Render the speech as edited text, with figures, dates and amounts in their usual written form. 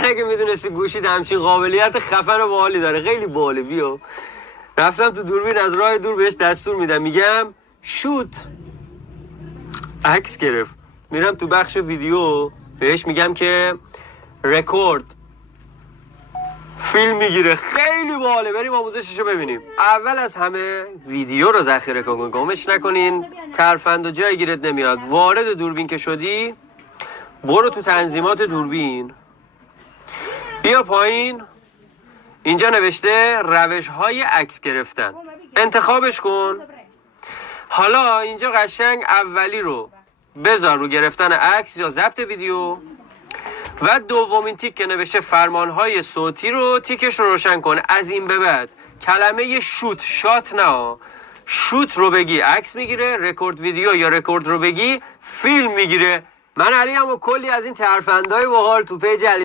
واقعا اگه میدونستی گوشید همچین قابلیت خفن و باحالی داره. خیلی باحاله. بیا رفتم تو دوربین، از راه دور بهش دستور میدم، میگم شوت، عکس گرفت. میرم تو بخش ویدیو بهش میگم که رکورد، فیلم میگیره. خیلی باحاله. بریم آموزششو ببینیم. اول از همه ویدیو رو ذخیره کن، گمش نکنین، ترفند و جای گیرت نمیاد. وارد دوربین که شدی برو تو تنظیمات دوربین، بیا پایین، اینجا نوشته روش های عکس گرفتن، انتخابش کن. حالا اینجا قشنگ اولی رو بذار رو گرفتن عکس یا ضبط ویدیو، و دومین تیک که نوشته فرمانهای صوتی رو تیکش رو روشن کن. از این به بعد کلمه شوت، شات نه، شوت رو بگی عکس میگیره، رکورد ویدیو یا رکورد رو بگی فیلم میگیره. من علی هم و کلی از این ترفندهای باحال تو پیج علی